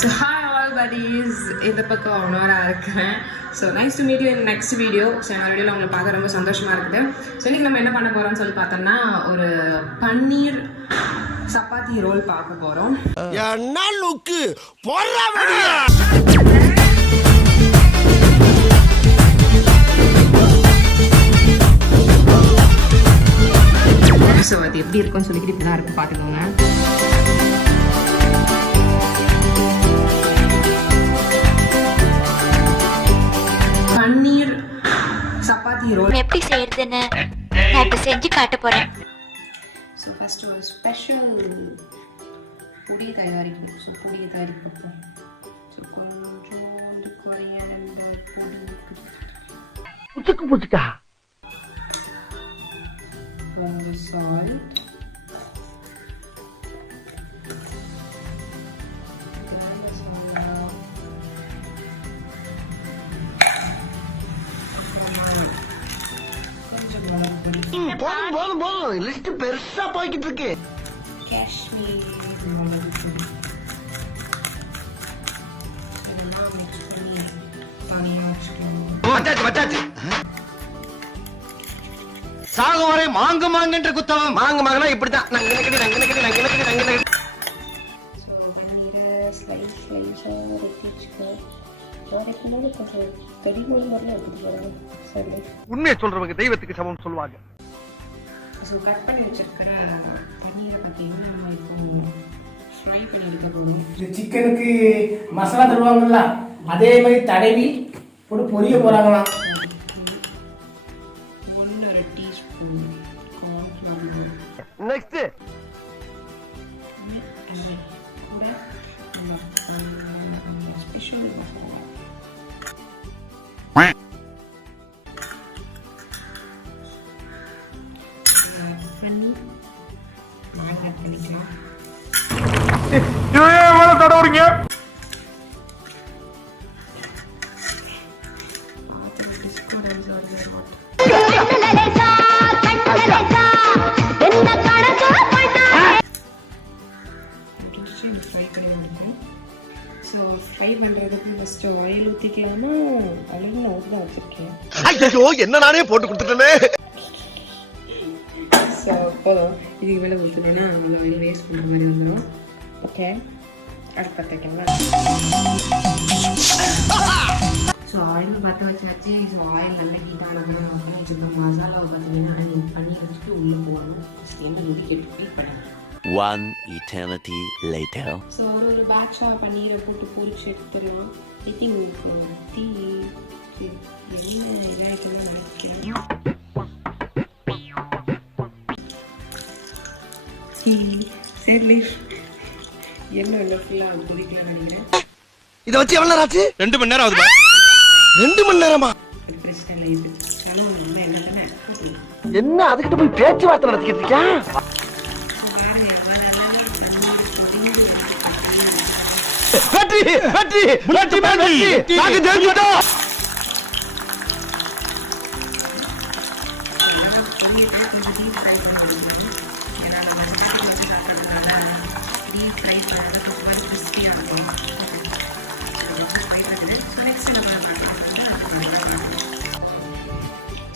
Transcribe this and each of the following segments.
So hi all buddies, இந்த பக்கம் அவனோட இருக்கேன். So nice to meet you in next video. So என்னோட வீடியோவில் உங்களை பார்க்க ரொம்ப சந்தோஷமாக இருக்குது. ஸோ இன்றைக்கி நம்ம என்ன பண்ண போகிறோம்னு சொல்லி பார்த்தோம்னா ஒரு பன்னீர் சப்பாத்தி ரோல் பார்க்க போகிறோம். என்ன லுக்கு ஸோ அது எப்படி இருக்குன்னு சொல்லிக்கிட்டு இப்படி தான் இருக்குது, பார்த்துக்கோங்க. பன்னீர் சப்பாத்தி ரோல் எப்படி செய்யறதுன்னு நான் இப்போ செஞ்சு காட்ட போறேன். ஸோ ஃபர்ஸ்ட் ஒரு ஸ்பெஷல் பொடியை தயாரிக்கணும். ஸோ பொடியை தயாரிப்போம். ஸோ கொஞ்சோண்டு குறையண்ட பொடி புச்சுக்கு புச்சுக்கா கொஞ்சம் சால்ட், கரம் மசாலா, கொஞ்சம் மிளகு பொடி, போதும் போதும் போதும் லிஸ்ட் பெருசா போய்கிட்டு இருக்கு. காஷ்மீர் மிளகு பொடி இதெல்லாம் மிக்ஸ் பண்ணி தனியாக வச்சுக்கணும். வச்சாச்சு வச்சாச்சு. சாகு வரை மாங்கு மாங்குன்ற குத்தம். மாங்கு மாங்குனா இப்படிதான். ஸோ பன்னீரை ஸ்லைஸ் ஸ்லைஸாக வெட்டி வச்சுக்கோ. வரைக்கும்போது கொஞ்சம் தெரிமொழி மாதிரிலாம் எடுத்துட்டு போகிறாங்க. சரி, உண்மையை சொல்றவங்க தெய்வத்துக்கு சமம் சொல்லுவாங்க. ஸோ கட் பண்ணி வச்சிருக்கிற பன்னீரை பார்த்தீங்கன்னா நம்ம இப்போ ஃப்ரை பண்ணி எடுக்க போகணும். சிக்கனுக்கு மசாலா தருவாங்கல்ல, அதே மாதிரி தடவி போட்டு பொரிய போறாங்களாம். 1 டீஸ்பூன் கார்ன்ஃப்ளவர். நெக்ஸ்ட் கூட ஸ்பெஷல் பண்ணி ஆட் பண்ணிக்கலாம். தடவுறீங்க ஃப்ரை பண்ணி வந்துட்டேன். ஸோ ஃப்ரை பண்ணுறதுக்கு ஃபஸ்ட்டு ஆயில் ஊற்றிக்கலாமா? ஆயில் நான் ஊற்றி தான் வச்சுருக்கேன். ஐயோ என்ன நானே போட்டு கொடுத்துட்டேனே. ஸோ போதும், இதுக்கு மேலே ஊற்றுனேன்னா அவ்வளோ ஆயில் வேஸ்ட் பண்ணுற மாதிரி வந்துடும். ஓகே, அடுத்து பார்த்துக்கங்களா. ஸோ ஆயில் பார்த்து வச்சாச்சு. ஸோ ஆயில் நல்லா ஹீட் ஆனதுன்னு பண்ணி வச்சுருந்தோம். மசாலாவை பார்த்தீங்கன்னா நீங்கள் பண்ணி வச்சுட்டு உள்ளே போகணும். சேமாக இது கெட்டு ஃபீல் பண்ணுங்க. One eternity later. ஸோ ஒரு பேட்சாக பன்னீரை போட்டு பொரிச்சு எடுத்துடலாம். ஐ திங்க் தீ என்ன இதாகிட்டெல்லாம் நினைக்கிறேன். சரி, என்ன இல்லை ஃபுல்லாக கொதிக்கலாம் நினைக்கிறேன். இதை வச்சு எவ்வளவு நேரம் ஆச்சு? 2 மணி நேரம் ஆகுது. 2 மணி நேரமா? இது பிரச்சனை இல்லை. இது நம்ம என்ன தானே என்ன அதுக்கிட்ட போய் பேச்சுவார்த்தை நடத்திக்கிட்டு இருக்கியா? வெற்றி வெற்றி வெற்றி வெற்றி நாங்க ஜெயிச்சிட்டோம்.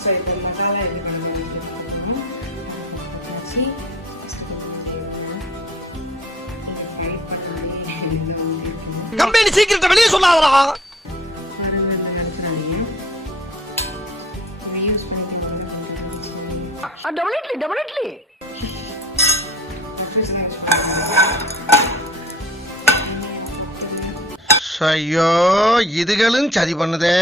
ஸோ இப்போ மசாலா எப்படி பண்ணுறது கம்பெனி சீக்கிரத்தை வெளியே சொல்லாதடா. டெபினெட்லி ஐயோ இதுகளும் சரி பண்ணுதே.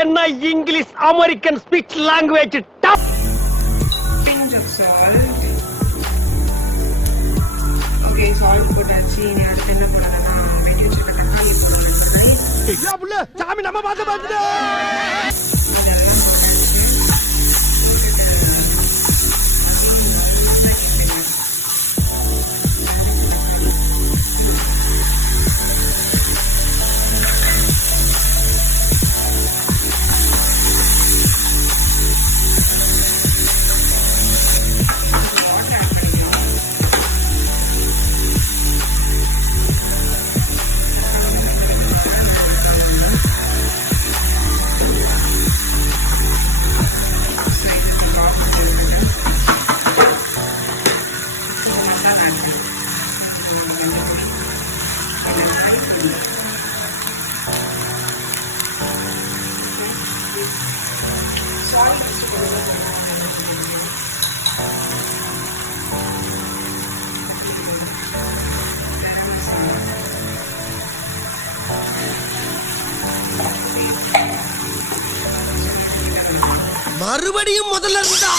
என்ன English American speech language top. pinch of salt. Okay, salt போட்டாச்சு. இனி அடுத்து என்ன போடணும்னா வெட்டி வச்சிருக்க தக்காளி போடணும். சாமி நம்ம பார்த்து பார்த்துட்டு மறுபடியும் முதல்ல இருந்தா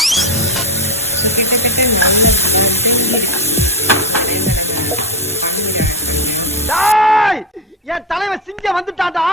என் தலைவன் சிங்க வந்துட்டாடா.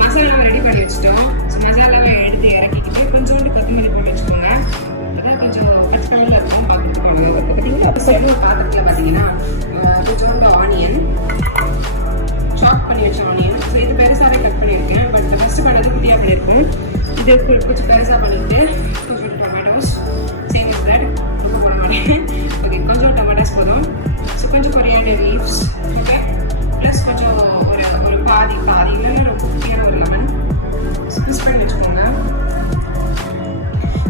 மசாலா ரெடி பண்ணி வச்சுட்டோம். மசாலாவை எடுத்து இறக்கிக்கிட்டு கொஞ்சோண்டு கொத்தமல்லி போட்டு வச்சுக்கோங்க. அதான் கொஞ்சம் பச்சை கலர்ல இருக்கும் பார்த்துட்டு பார்த்தீங்கன்னா பாத்திரத்தில் பார்த்தீங்கன்னா கொஞ்சோண்டு ஆனியன் சாப் பண்ணி வச்ச ஆனியன். ஸோ இது பெருசாகவே கட் பண்ணியிருக்கேன். பட் ஃபஸ்ட்டு பண்ணது குட்டியாக பண்ணியிருக்கோம். இது கொஞ்சம் பெருசாக பண்ணிட்டு கொஞ்சம் டொமேட்டோஸ் சேம் பிரெட் ரொம்ப போட மாட்டேன். ஓகே, கொஞ்சம் டொமேட்டோஸ் போதும். ஸோ கொஞ்சம் கொரியாண்டர் லீவ்ஸ். ஓகே, ப்ளஸ் கொஞ்சம் ஒரு பாதி இல்லைன்னா ரொம்ப குட்டியான ஒரு லெமன் ஸ்குவீஸ் பண்ணி வச்சுக்கோங்க.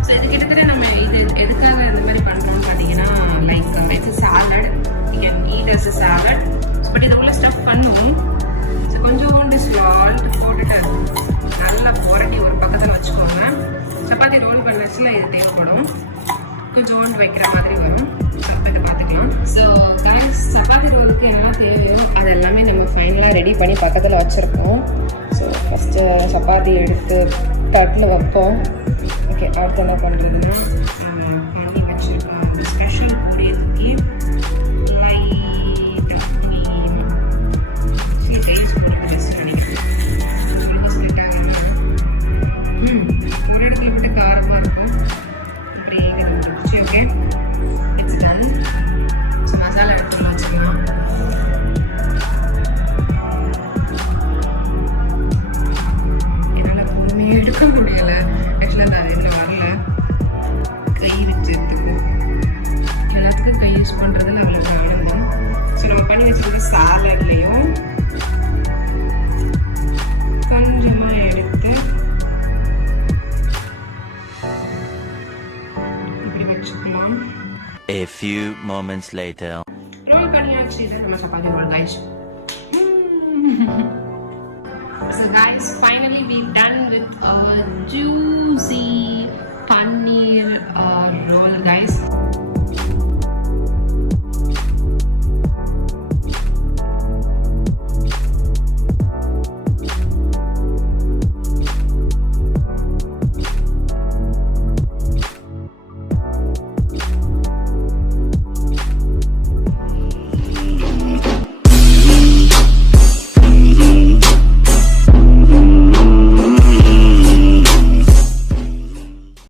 ஸோ இது கிட்டத்தட்ட நம்ம இது எதுக்காக இந்த மாதிரி பண்ணுறோம்னு பார்த்தீங்கன்னா like it's salad. You can eat as a salad. But இது உள்ள ஸ்டஃப் பண்ணுவோம். ஸோ கொஞ்சோண்டு சால்ட் போட்டுட்டு நல்லா புரட்டி ஒரு பக்கத்தில் வச்சுக்கோங்க. சப்பாத்தி ரோல் பண்ணச்சுல இது தேவைப்படும். கொஞ்சோண்டு வைக்கிற மாதிரி வரும். இதை பார்த்துக்கலாம். ஸோ காய்ஸ், சப்பாத்தி ரோலுக்கு என்ன தேவையோ அது எல்லாமே நம்ம ஃபைனலாக ரெடி பண்ணி பக்கத்தில் வச்சுருக்கோம். ஸோ ஃபஸ்ட்டு சப்பாத்தி எடுத்து தட்டில் வைப்போம். ஓகே, அடுத்து என்ன பண்ணுறதுன்னா பண்ணி வச்சுருக்கோம் ஒரு ஸ்பெஷல் பொடியை தூக்கி ஒரு இடத்துல விட்டு காரமாக இருக்கும். அப்படியே okay, it's done. So masala எடுத்து வச்சுக்கலாம். என்னால் பொறுமையாக எடுக்க முடியலை. ஆக்சுவலாக நான் இதில் வரல, கை வச்சு எடுத்துக்கும். எல்லாத்துக்கும் கை யூஸ் பண்ணுறதுல அவளுக்கு ஆனந்தம். ஸோ நம்ம பண்ணி வச்சுருக்க சாலட்லேயும் கொஞ்சமாக எடுத்து இப்படி வச்சுக்கலாம். A few moments later. Roll பண்ணியாச்சு. இதை நம்ம chapati roll guys. So guys, finally we've done with our juicy paneer